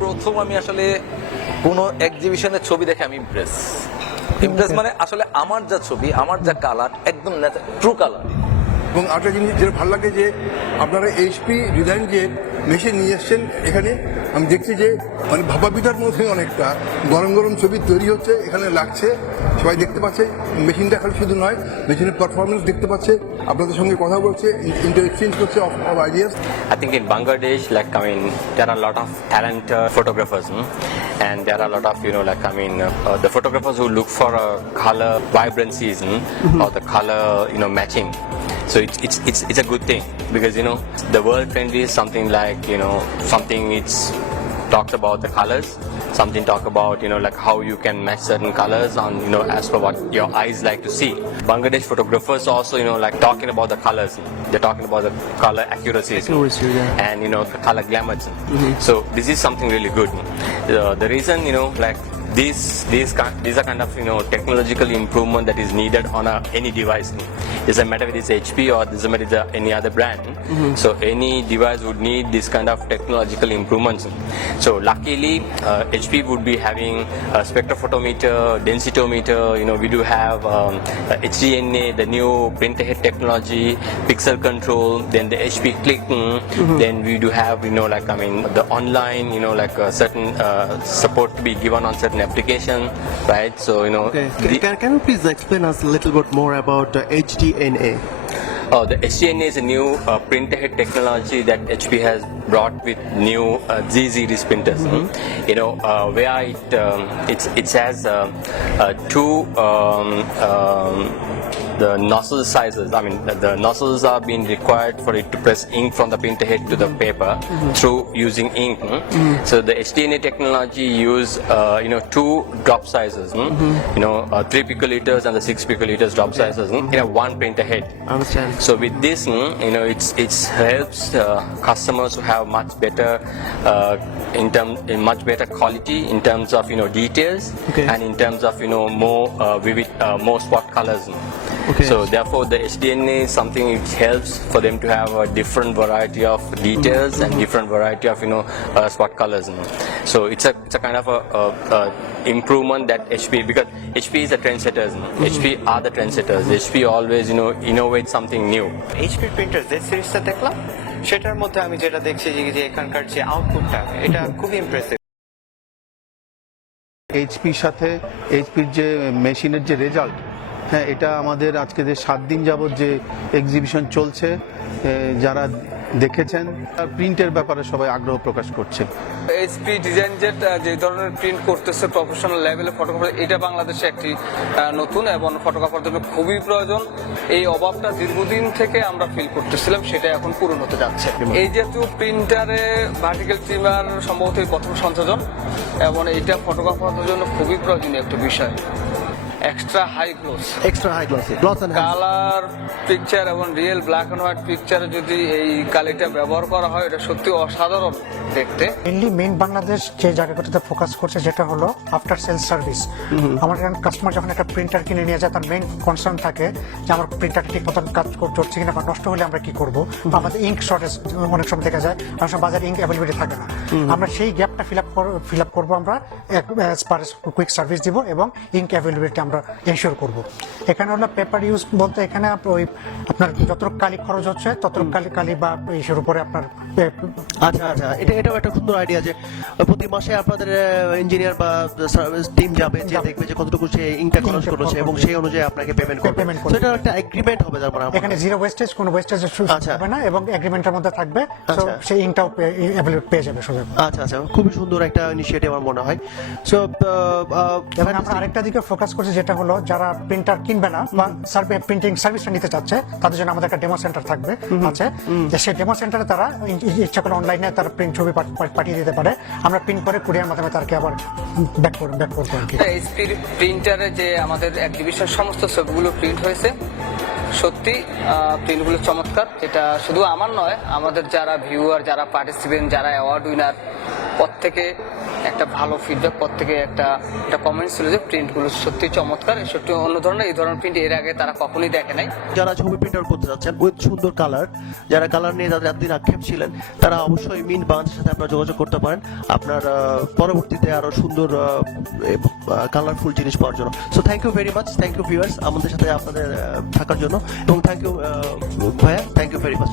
প্রথম আমি আসলে কোনো এক্সিবিশনের ছবি দেখে আমি ইমপ্রেস মানে আসলে আমার যা ছবি, আমার যা কালার, একদম ট্রু কালার। এবং আরেকটা জিনিস যেটা ভালো লাগে যে আপনারা এইচপি ডিজাইন যে মেশিন নিয়ে এসছেন এখানে, আমি দেখছি যে মানে ভাবা পিঠার মধ্যে অনেকটা গরম গরম ছবি তৈরি হচ্ছে, এখানে লাগছে, সবাই দেখতে পাচ্ছে। মেশিনটা খালি শুধু নয়, মেশিনের পারফরমেন্স দেখতে পাচ্ছে, আপনাদের সঙ্গে কথা বলছে, ইন্টার এক্সচেঞ্জ করছে of ideas. I think in Bangladesh, there are a lot of talented photographers, and there are a lot of, the photographers who look for color vibrancies or the color, matching. So it's a good thing because the world trend is something like something it's talks about the colors, something talk about how you can match certain colors on as per what your eyes like to see. Bangladesh photographers also talking about the colors. They're talking about the color accuracy and the color glamour. So this is something really good. The reason these are kind of technological improvement that is needed on any device. Doesn't matter if it's HP or doesn't matter if it's any other brand. So any device would need this kind of technological improvements. So luckily HP would be having a spectrophotometer, densitometer. We do have HDNA, the new printer head technology, pixel control, then the HP click. Then we do have the online certain support to be given on certain application, right? So Can you please explain us a little bit more about HDNA? The HDNA is a new printer head technology that HP has brought with new Z series printers. Where it has two the nozzle sizes. The nozzles are being required for it to press ink from the printer head to the paper through using ink. So the HDNA technology use two drop sizes. 3 picoliters and the 6 picoliters drop sizes in a one printer head. Understand. So with this, it helps customers to have much better much better quality in terms of details and in terms of more vivid, more spot colors. So therefore, the HDNA is something which helps for them to have a different variety of details and different variety of spot colors. So it's a kind of a improvement that HP, because HP is the trendsetters. HP are the trendsetters. HP always innovate something new. HP printer যে সিরিজটা দেখলাম সেটার মধ্যে আমি যেটা দেখছি যে এখানকার যে আউটপুটটা এটা খুবই ইমপ্রেসিভ। এইচপির সাথে এইচপির যে মেশিনের যে রেজাল্ট, হ্যাঁ, এটা আমাদের আজকে যে 7 দিন যাবত যে এক্সিবিশন চলছে, যারা দেখেছেন তার প্রিন্টের ব্যাপারে সবাই আগ্রহ প্রকাশ করছে। এইচপি ডিজাইনজেট যে ধরনের প্রিন্ট করতেছে প্রফেশনাল লেভেলে ফটোগ্রাফার, এটা বাংলাদেশে একটি নতুন এবং ফটোগ্রাফার জন্য খুবই প্রয়োজন। এই অভাবটা দীর্ঘদিন থেকে আমরা ফিল করতেছিলাম, সেটা এখন পূরণ হতে যাচ্ছে। এই যেহেতু প্রিন্টারে ভার্টিক্যাল ট্রিমার সম্ভবত প্রথম সংযোজন, এবং এটা ফটোগ্রাফারদের জন্য খুবই প্রয়োজনীয় একটা বিষয়। Extra high gloss colour picture এবং রিয়েল ব্ল্যাক এন্ড হোয়াইট পিকচারে যদি এই কালিটা ব্যবহার করা হয়, এটা সত্যি অসাধারণ দেখতে। মেইন বাংলাদেশ যে জায়গাটাতে ফোকাস করছে যেটা হলো আফটার সেল সার্ভিস। আমার কাস্টমার যখন একটা প্রিন্টার কিনে নিয়ে যায়, তার মেইন কনসার্ন থাকে যে আমার প্রিন্টারটা ঠিক মতন কাজ করছে কিনা, বা নষ্ট হলে আমরা কি করবো, বা আমাদের ইঙ্ক শর্টেজ অনেক সময় দেখা যায়, অনেক সময় বাজারে ইঙ্ক অ্যাভেলেবিলিটি থাকে না। আমরা সেই গ্যাপটা ফিল আপ করবো, আমরা অ্যাজ পার কুইক সার্ভিস দিব এবং ইঙ্ক অ্যাভেলেবিলিটি আমরা এনশিওর করব। এখানে হলো পেপার ইউজ বলতে এখানে ওই আপনার যতটুকু কালি খরচ হচ্ছে ততটুকু কালি বা ইসের উপরে আপনার। আচ্ছা, এটাও একটা সুন্দর আইডিয়া যে প্রতি মাসে আপনাদের ইঞ্জিনিয়ার বা সার্ভিস টিম যাবে, যে দেখবে যে কতটুকু সে ইনকা খরচ করেছে এবং সেই অনুযায়ী আপনাকে পেমেন্ট করবে। সো এটা একটা এগ্রিমেন্ট হবে, তারপর এখানে জিরো ওয়েস্টেজ, কোনো ওয়েস্টেজ হবে না এবং এগ্রিমেন্টের মধ্যে থাকবে, সো সেই ইনকাও পেয়ে যাবে সোজা। আচ্ছা, খুবই সুন্দর একটা ইনিশিয়েটিভ আমার মনে হয়। সো এবং আমরা আরেকটা দিকে ফোকাস করছি, যেটা হলো যারা প্রিন্টার কিনবে না বা প্রিন্টিং সার্ভিসটা নিতে চাচ্ছে, তাদের জন্য আমাদের একটা ডেমো সেন্টার থাকবে আছে, যে সেই ডেমো সেন্টারে তারা ইচ্ছা করে অনলাইনে তারা প্রিন্ট ছবি পাঠিয়ে দিতে পারে, আমরা প্রিন্ট করে কুরিয়ার মাধ্যমে তারকে আবার ব্যাক করবো আর কি। এইচপি প্রিন্টারে যে আমাদের এক্সিবিশন সমস্ত ছবিগুলো প্রিন্ট হয়েছে, সত্যি প্রিন্টগুলো চমৎকার। এটা শুধু আমার নয়, আমাদের যারা ভিউয়ার, যারা পার্টিসিপেন্ট, যারা অ্যাওয়ার্ড উইনার, পর থেকে একটা ভালো ফিডব্যাক, পর থেকে একটা কমেন্টস ছিল যে প্রিন্টগুলো সত্যি চমৎকার, সত্যি অন্য ধরনের, এই ধরনের প্রিন্ট এর আগে তারা কখনোই দেখে নাই। যারা ছবি প্রিন্টার করতে যাচ্ছেন উইথ সুন্দর কালার, যারা কালার নিয়ে যাদের এতদিন আক্ষেপ ছিলেন, তারা অবশ্যই মিন্ট বাংলাদেশের সাথে আপনারা যোগাযোগ করতে পারেন আপনার পরবর্তীতে আরো সুন্দর কালারফুল জিনিস পাওয়ার জন্য। So thank you very much, thank you viewers আমাদের সাথে আপনাদের থাকার জন্য, এবং থ্যাংক ইউ ভাইয়া, থ্যাংক ইউ ভেরি মাচ।